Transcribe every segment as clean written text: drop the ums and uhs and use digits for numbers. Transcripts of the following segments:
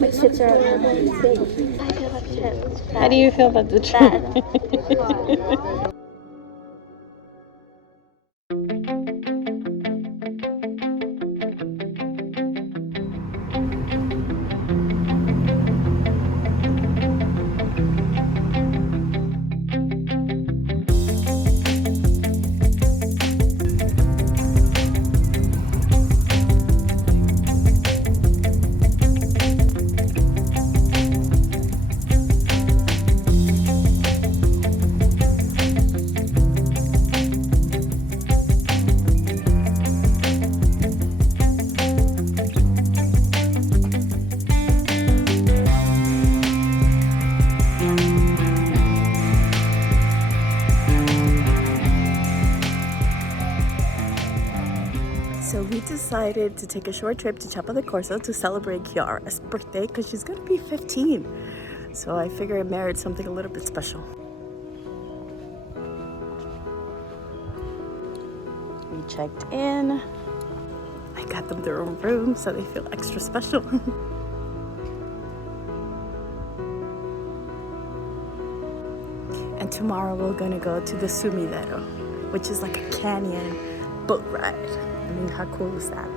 My tits are out now. I feel like shit. How do you feel about the trip? So we decided to take a short trip to Chiapa de Corzo to celebrate Kiara's birthday because she's gonna be 15. So I figured I married something a little bit special. We checked in. I got them their own room so they feel extra special. And tomorrow we're gonna go to the Sumidero, which is like a canyon boat ride. I mean, how cool is that?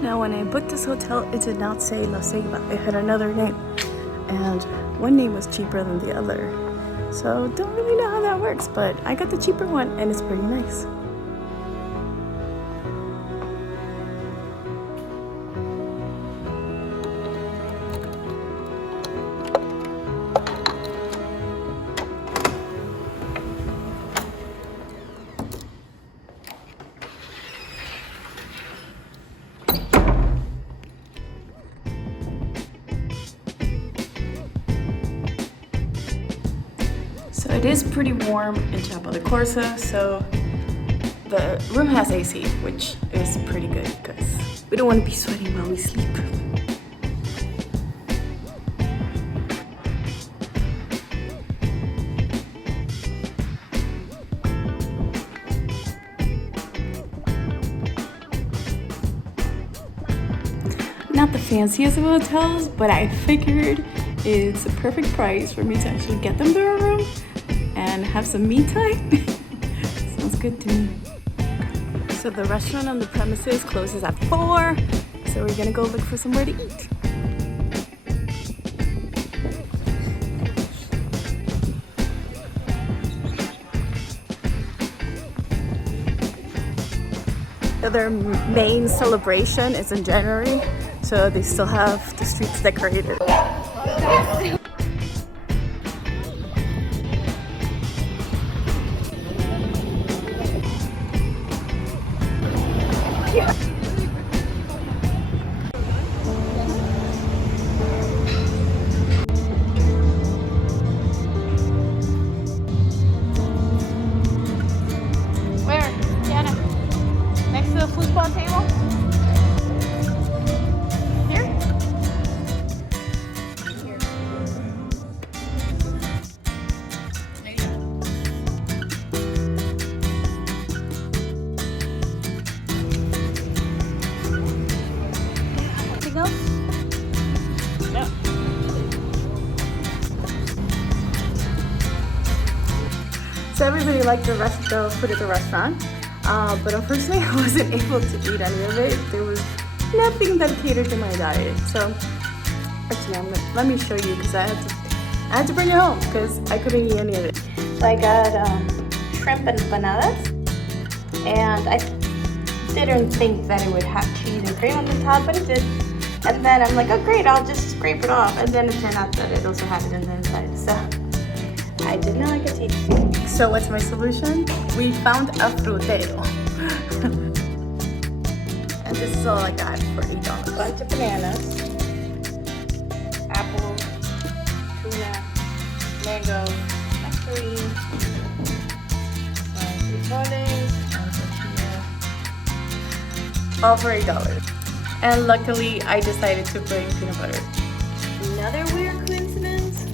Now, when I booked this hotel, it did not say La Ceiba. It had another name. And one name was cheaper than the other. So, don't really know how that works, but I got the cheaper one and it's pretty nice. So it is pretty warm in Chiapa de Corzo, so the room has AC, which is pretty good because we don't want to be sweating while we sleep. Not the fanciest of hotels, but I figured it's a perfect price for me to actually get them their room and have some me time. Sounds good to me. So the restaurant on the premises closes at 4, so we're gonna go look for somewhere to eat. Their main celebration is in January, so they still have the streets decorated. Where? Diana? Next to the football table? Here? Anything else? No. So everybody liked the food at the restaurant, but unfortunately I wasn't able to eat any of it. There was nothing that catered to my diet. So actually, let me show you because I had to bring it home because I couldn't eat any of it. So I got shrimp and empanadas, and I didn't think that it would have cheese and cream on the top, but it did. And then I'm like, oh great, I'll just scrape it off. And then it turned out that it also had it in the inside. So I did not like it. So what's my solution? We found a frutero. And this is all I got for $8. A bunch of bananas, apple, tuna, bag of nectarines, some frijoles, and tortillas. All for $8. And luckily, I decided to bring peanut butter. Another weird coincidence.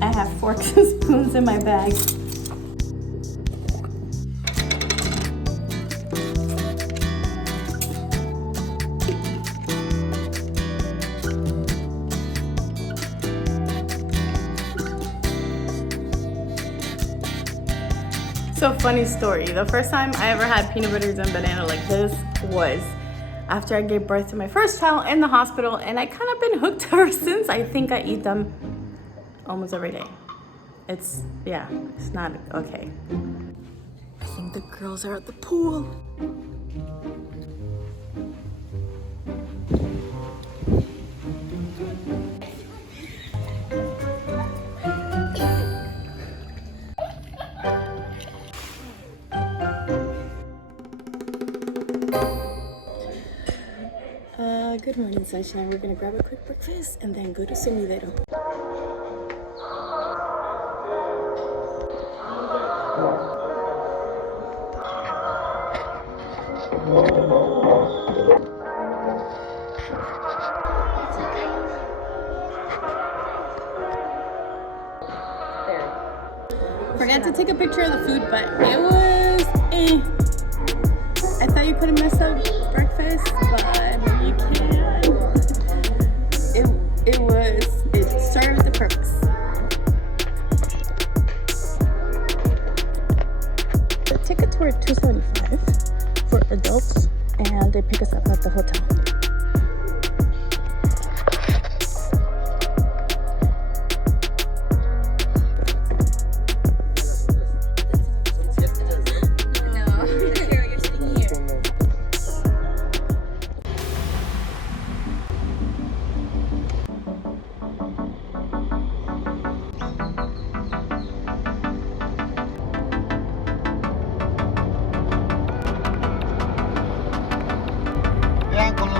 I have forks and spoons in my bag. So funny story. The first time I ever had peanut butters and banana like this was after I gave birth to my first child in the hospital, and I kind of been hooked ever since. I think I eat them almost every day. It's not okay. I think the girls are at the pool. Good morning, sunshine. We're gonna grab a quick breakfast and then go to Sumidero. Forgot to take a picture of the food, but it was I thought you couldn't mess up breakfast, but maybe you can. It served the purpose. The tickets were $275 for adults, and they pick us up at the hotel.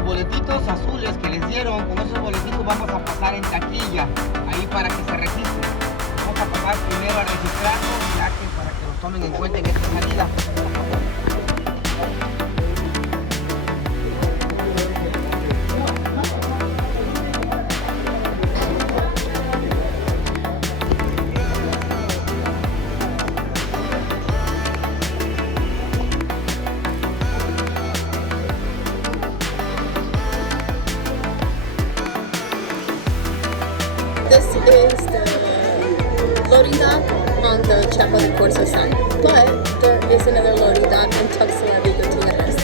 Boletitos azules que les dieron, con esos boletitos vamos a pasar en taquilla, ahí para que se registren. Vamos a pasar primero a registrarnos, ya que para que nos tomen en cuenta en esta salida. This is the loading dock on the Chiapa de Corzo side, but there is another loading dock in Tuxtla de Gutierrez.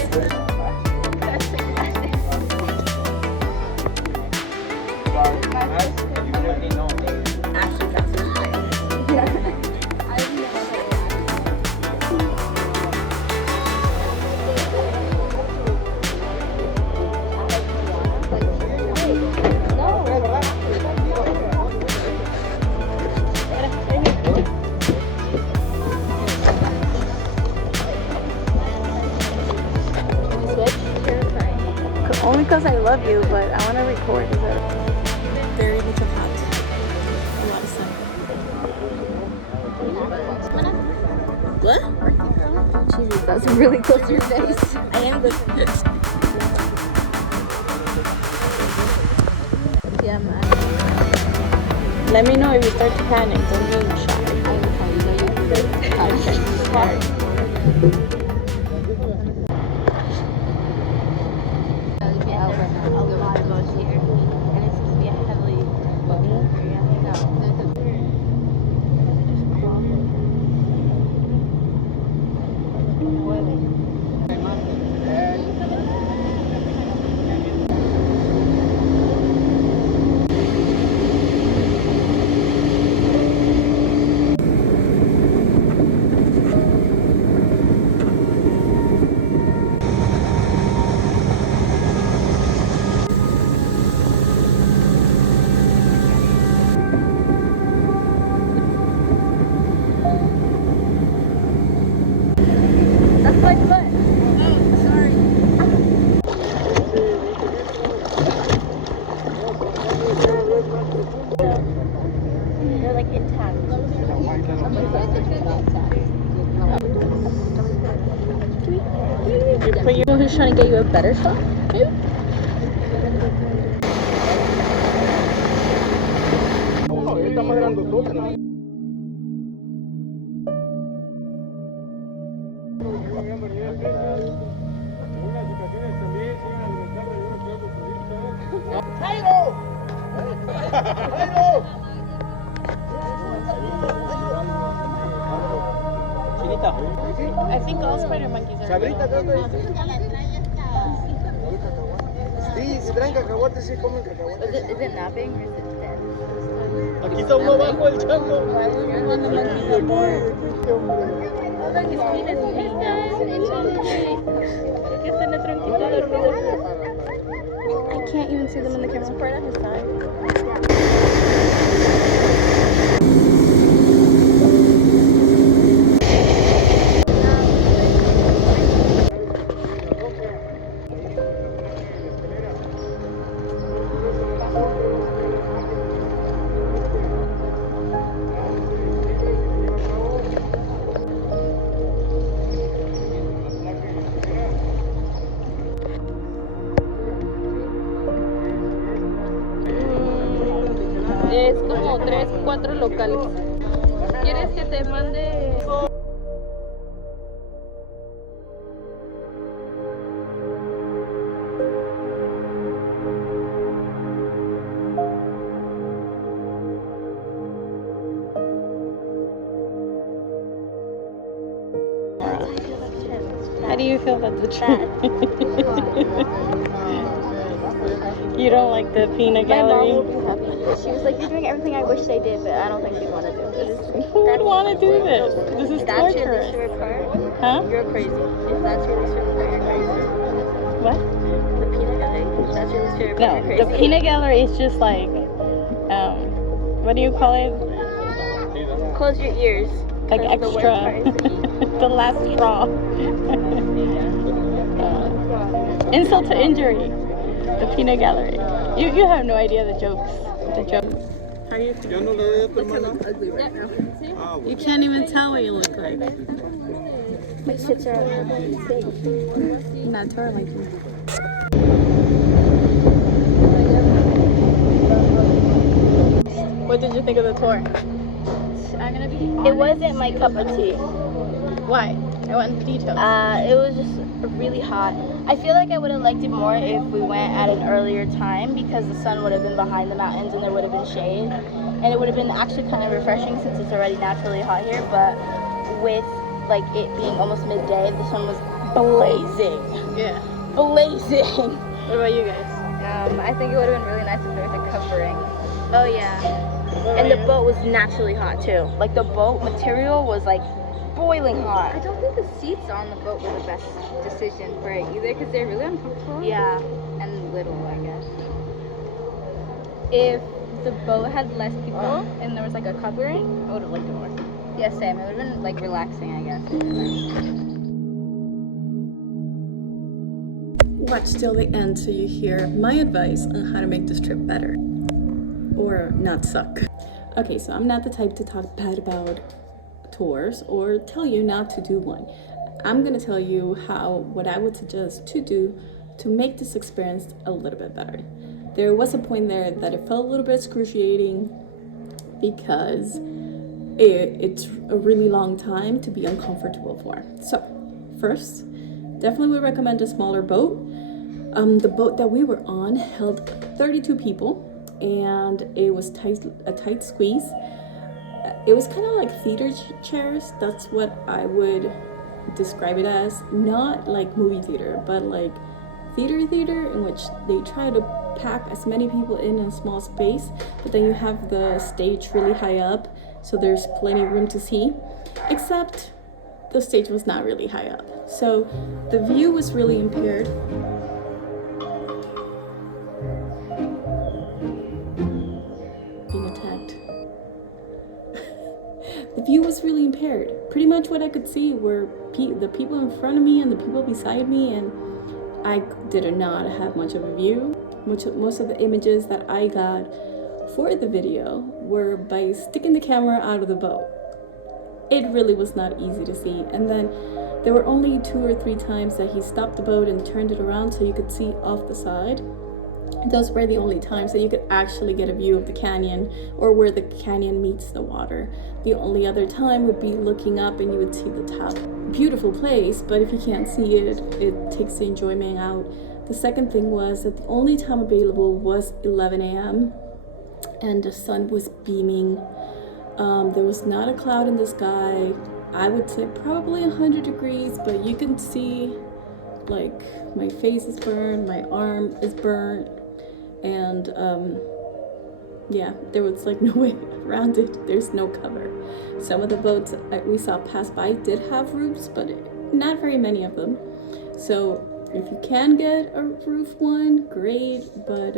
Only because I love you, but I want to record. Very little hot. A lot of sun. What? Jesus, that's really close to your face. I am good. Yeah, man. Let me know if you start to panic. Don't be shy. I will tell you. For you who's trying to get you a better shot, maybe? No, está más grandotota, ¿no? I think all spider monkeys are. Sabrita, creo que sí, si traen cacahuates, sí comen cacahuates. Is it napping or is it dead? Aquí está uno abajo el chango. I can't even see them in the camera. Right at his side. Es como 3, 4 locales. ¿Quieres que te mande? How do you feel about the trip? You don't like the peanut gallery? My mom will be happy. She was like, "You're doing everything I wish they did," but I don't think she'd want to do this. Who would want to do this? This is That's your torturous. least favorite part? Huh? You're crazy. If that's your least favorite part, you're crazy. What? The peanut gallery. If that's your least favorite part, No, you're crazy. the peanut gallery is just like, what do you call it? Close your ears. Like 'cause the worst extra. part is the heat. The last straw. Insult to injury. The peanut gallery. You have no idea the jokes. The jokes. How are you feeling? Ugly right now. You can't even tell what you look like. My tits are big. Not taller like you. What did you think of the tour? I'm gonna be honest. It wasn't my cup of tea. Why? I want details. It was just really hot. I feel like I would have liked it more if we went at an earlier time because the sun would have been behind the mountains and there would have been shade. And it would have been actually kind of refreshing since it's already naturally hot here. But with like it being almost midday, the sun was blazing. Yeah. Blazing. What about you guys? I think it would have been really nice if there was a covering. Oh yeah. And the boat was naturally hot too. Like the boat material was like boiling hot. I don't think the seats on the boat were the best decision for it either because they're really uncomfortable. Yeah. And little, I guess. If the boat had less people and there was like a covering, I would have liked it more. Yeah, same. It would have been like relaxing, I guess. Watch till the end so you hear my advice on how to make this trip better. Or not suck. Okay, so I'm not the type to talk bad about tours or tell you not to do one. I'm gonna tell you what I would suggest to do to make this experience a little bit better. There was a point there that it felt a little bit excruciating because it's a really long time to be uncomfortable for. So first, definitely would recommend a smaller boat. The boat that we were on held 32 people and it was a tight squeeze. It was kind of like theater chairs. That's what I would describe it as. Not like movie theater, but like theater in which they try to pack as many people in a small space, but then you have the stage really high up, so there's plenty of room to see, except the stage was not really high up. So the view was really impaired. Being attacked. The view was really impaired. Pretty much what I could see were the people in front of me and the people beside me, and I did not have much of a view. Most of the images that I got for the video were by sticking the camera out of the boat. It really was not easy to see. And then There were only 2 or 3 times that he stopped the boat and turned it around so you could see off the side. Those were the only times that you could actually get a view of the canyon or where the canyon meets the water. The only other time would be looking up and you would see the top. Beautiful place, but if you can't see it, it takes the enjoyment out. The second thing was that the only time available was 11 a.m. and the sun was beaming. There was not a cloud in the sky. I would say probably 100 degrees, but you can see like my face is burned, my arm is burnt, and yeah, there was like no way around it. There's no cover. Some of the boats we saw pass by did have roofs, but not very many of them. So if you can get a roof one, great, but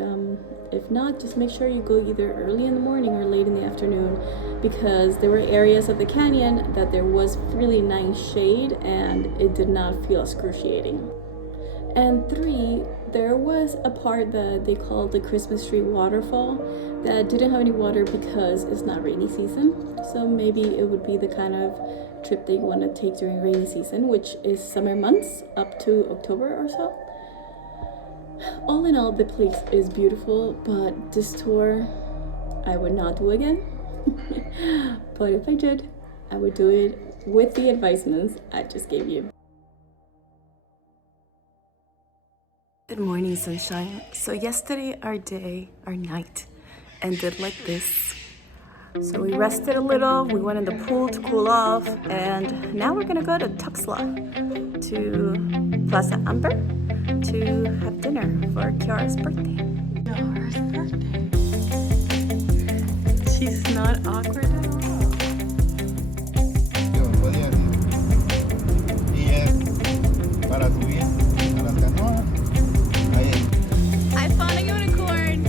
if not, just make sure you go either early in the morning or late in the afternoon, because there were areas of the canyon that there was really nice shade and it did not feel excruciating. And 3, there was a part that they called the Christmas tree waterfall that didn't have any water because it's not rainy season. So maybe it would be the kind of trip that you want to take during rainy season, which is summer months up to October or so. All in all, the place is beautiful, but this tour I would not do again. But if I did, I would do it with the advisements I just gave you. Good morning, sunshine. So yesterday our night ended like this. So we rested a little, we went in the pool to cool off, and now we're gonna go to Tuxtla, to Plaza Amber, to have dinner for Kiara's birthday. Kiara's birthday. She's not awkward at all. Y es para subir a las canoas. I found a unicorn.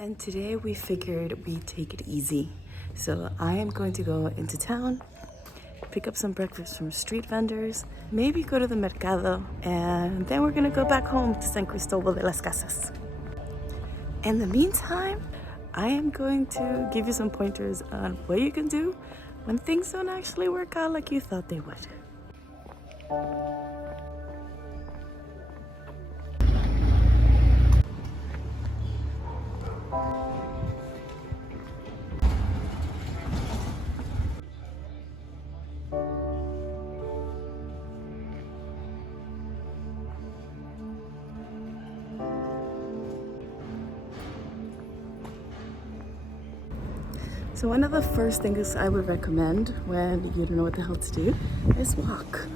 And today we figured we'd take it easy. So I am going to go into town, pick up some breakfast from street vendors, maybe go to the mercado, and then we're gonna go back home to San Cristobal de las Casas. In the meantime, I am going to give you some pointers on what you can do when things don't actually work out like you thought they would. So one of the first things I would recommend when you don't know what the hell to do is walk.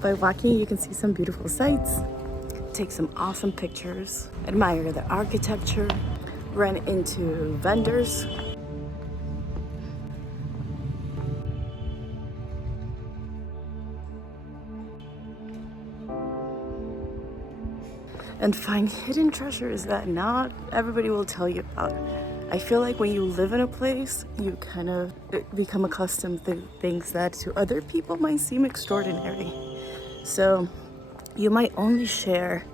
By walking, you can see some beautiful sights, take some awesome pictures, admire the architecture, run into vendors, and find hidden treasures that not everybody will tell you about. I feel like when you live in a place, you kind of become accustomed to things that to other people might seem extraordinary. So you might only share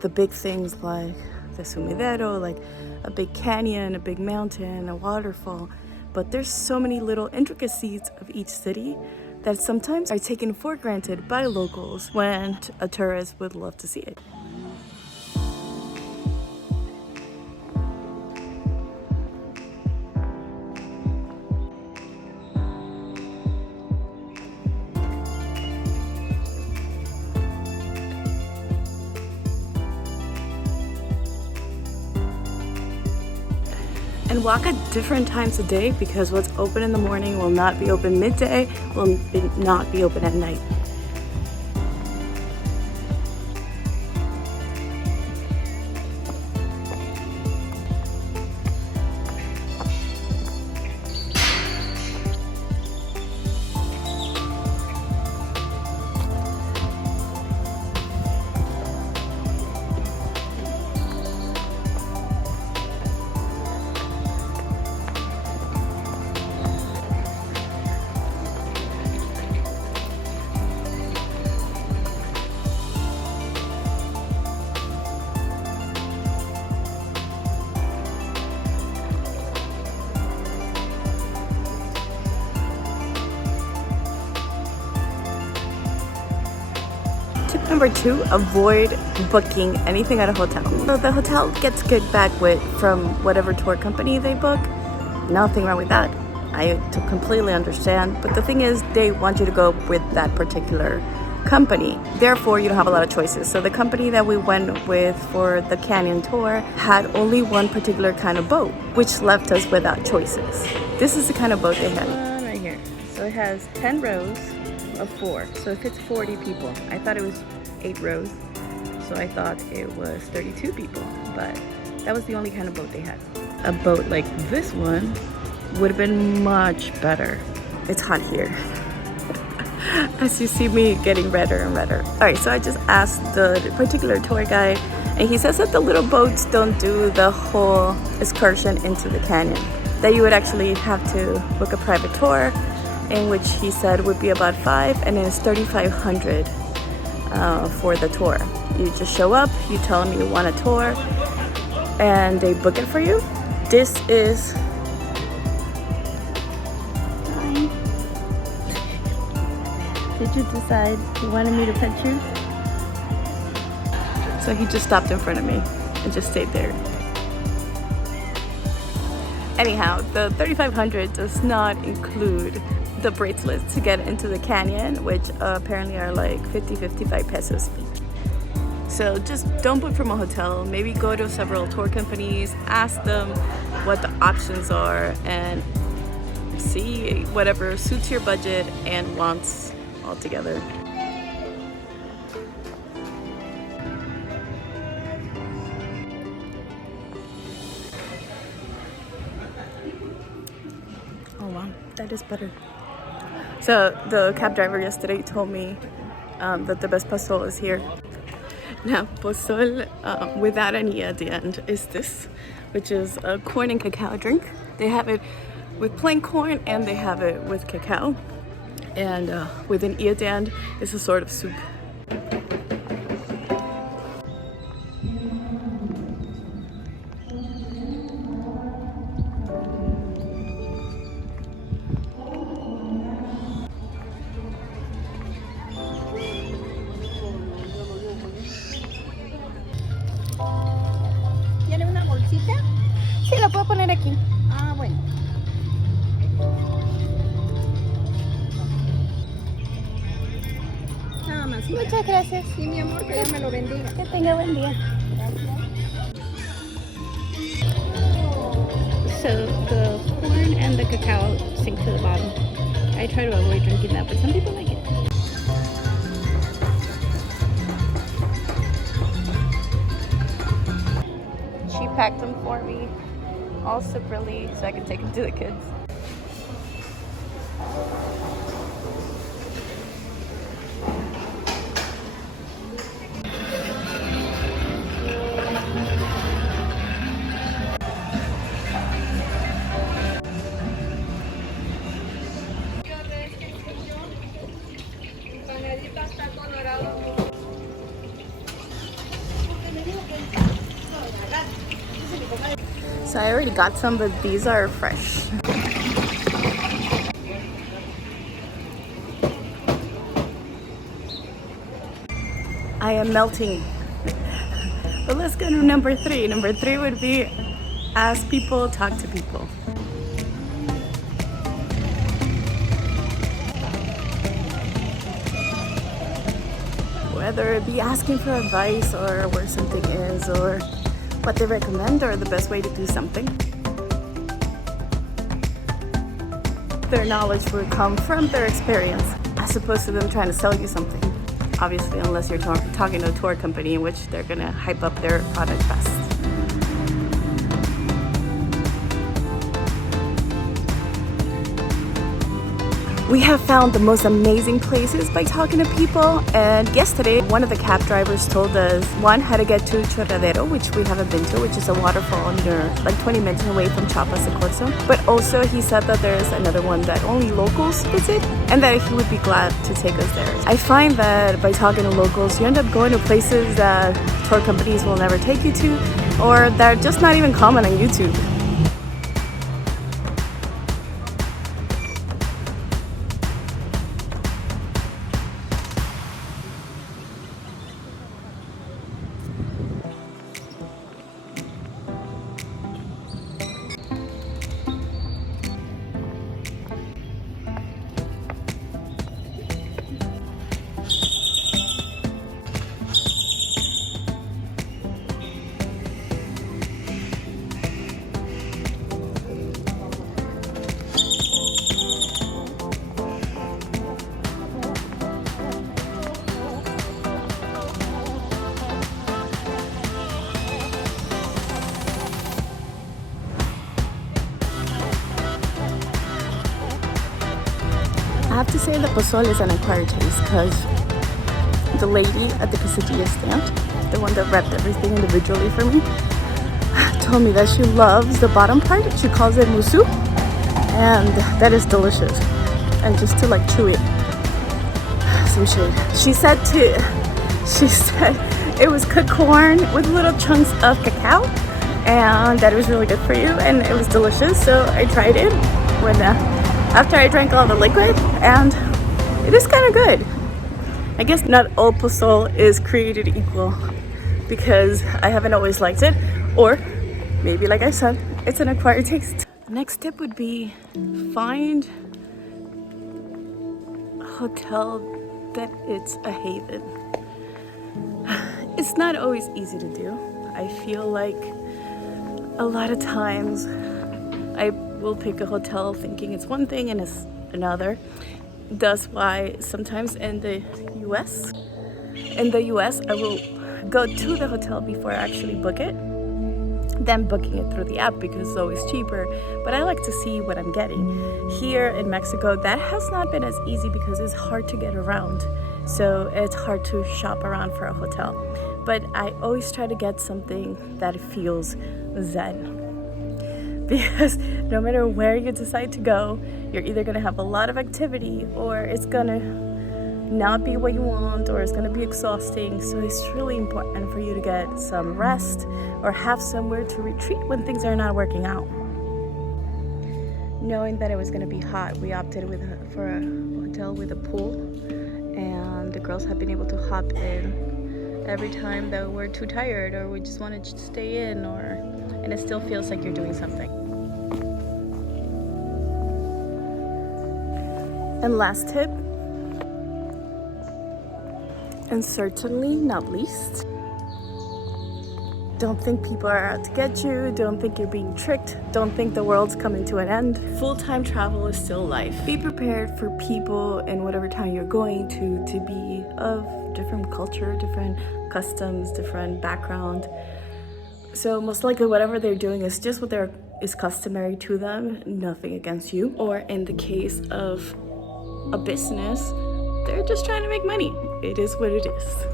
the big things like the Sumidero, like a big canyon, a big mountain, a waterfall, but there's so many little intricacies of each city that sometimes are taken for granted by locals when a tourist would love to see it. And walk at different times of day, because what's open in the morning will not be open midday, will not be open at night. Tip number 2, avoid booking anything at a hotel. So the hotel gets kickback from whatever tour company they book. Nothing wrong with that. I completely understand. But the thing is, they want you to go with that particular company. Therefore, you don't have a lot of choices. So the company that we went with for the canyon tour had only one particular kind of boat, which left us without choices. This is the kind of boat they had. Right here. So it has 10 rows of 4. So it fits 40 people. I thought it was 8 rows. So I thought it was 32 people. But that was the only kind of boat they had. A boat like this one would have been much better. It's hot here. As you see me getting redder and redder. Alright, so I just asked the particular tour guide, and he says that the little boats don't do the whole excursion into the canyon. That you would actually have to book a private tour, in which he said would be about 5, and it's 3,500 for the tour. You just show up, you tell them you want a tour, and they book it for you. This is Did you decide you wanted me to pet you? So he just stopped in front of me and just stayed there. Anyhow, the 3,500 does not include the bracelets to get into the canyon, which apparently are like 55 pesos each. So just don't book from a hotel. Maybe go to several tour companies, ask them what the options are, and see whatever suits your budget and wants altogether. Oh wow, that is better. So the cab driver yesterday told me that the best pozole is here. Now pozole without any at the end is this, which is a corn and cacao drink. They have it with plain corn and they have it with cacao. And with an e at the end is a sort of soup. ¿Tiene una bolsita? Sí, lo puedo poner aquí. Ah, bueno. Nada más. Muchas gracias. Sí, mi amor, que Dios me lo bendiga. Que tenga buen día. So the corn and the cacao sink to the bottom. I try to avoid drinking that, but some people like it. She packed them for me all separately so I can take them to the kids. So I already got some, but these are fresh. I am melting. But let's go to number 3. Number 3 would be ask people, talk to people. Whether it be asking for advice or where something is or what they recommend or the best way to do something. Their knowledge would come from their experience as opposed to them trying to sell you something. Obviously, unless you're talking to a tour company in which they're gonna hype up their product best. We have found the most amazing places by talking to people, and yesterday one of the cab drivers told us one how to get to Chorradero, which we haven't been to, which is a waterfall near like 20 minutes away from Chiapa de Corzo. But also he said that there's another one that only locals visit and that he would be glad to take us there. I find that by talking to locals you end up going to places that tour companies will never take you to or that are just not even common on YouTube. say that pozole is an acquired taste because the lady at the quesadilla stand, the one that wrapped everything individually for me, told me that she loves the bottom part. She calls it musu, and that is delicious. And just to like chew it, some shade. She said it was cooked corn with little chunks of cacao, and that was really good for you, and it was delicious. So I tried it after I drank all the liquid, and it is kind of good. I guess not all pozole is created equal, because I haven't always liked it, or maybe like I said, it's an acquired taste. The next tip would be find a hotel that it's a haven. It's not always easy to do. I feel like a lot of times I will pick a hotel thinking it's one thing and it's another. That's why sometimes in the US I will go to the hotel before I actually book it, than booking it through the app, because it's always cheaper. But I like to see what I'm getting. Here in Mexico, that has not been as easy because it's hard to get around. So it's hard to shop around for a hotel. But I always try to get something that feels zen. Because no matter where you decide to go, you're either gonna have a lot of activity, or it's gonna not be what you want, or it's gonna be exhausting. So it's really important for you to get some rest or have somewhere to retreat when things are not working out. Knowing that it was gonna be hot, we opted for a hotel with a pool, and the girls have been able to hop in every time that we're too tired or we just want to stay in, and it still feels like you're doing something. And last tip, and certainly not least, don't think people are out to get you. Don't think you're being tricked. Don't think the world's coming to an end. Full-time travel is still life. Be prepared for people in whatever town you're going to be of different culture, different customs, different background. So most likely whatever they're doing is just what is customary to them, nothing against you. Or in the case of a business, they're just trying to make money. It is what it is.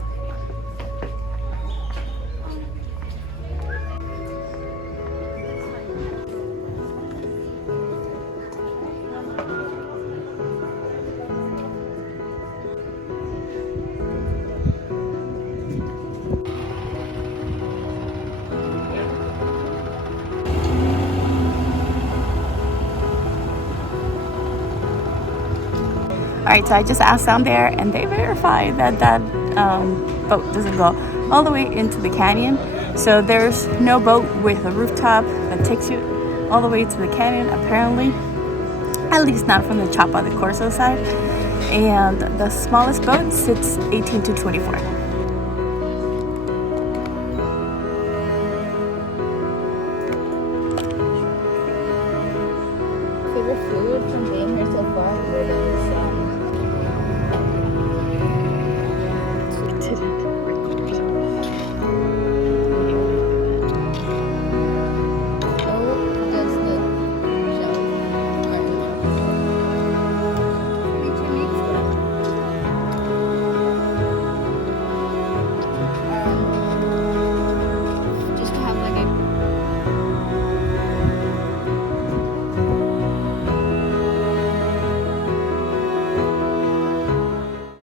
Alright, so I just asked down there, and they verified that boat doesn't go all the way into the canyon. So there's no boat with a rooftop that takes you all the way to the canyon, apparently. At least not from the Chiapa de Corzo side. And the smallest boat sits 18 to 24.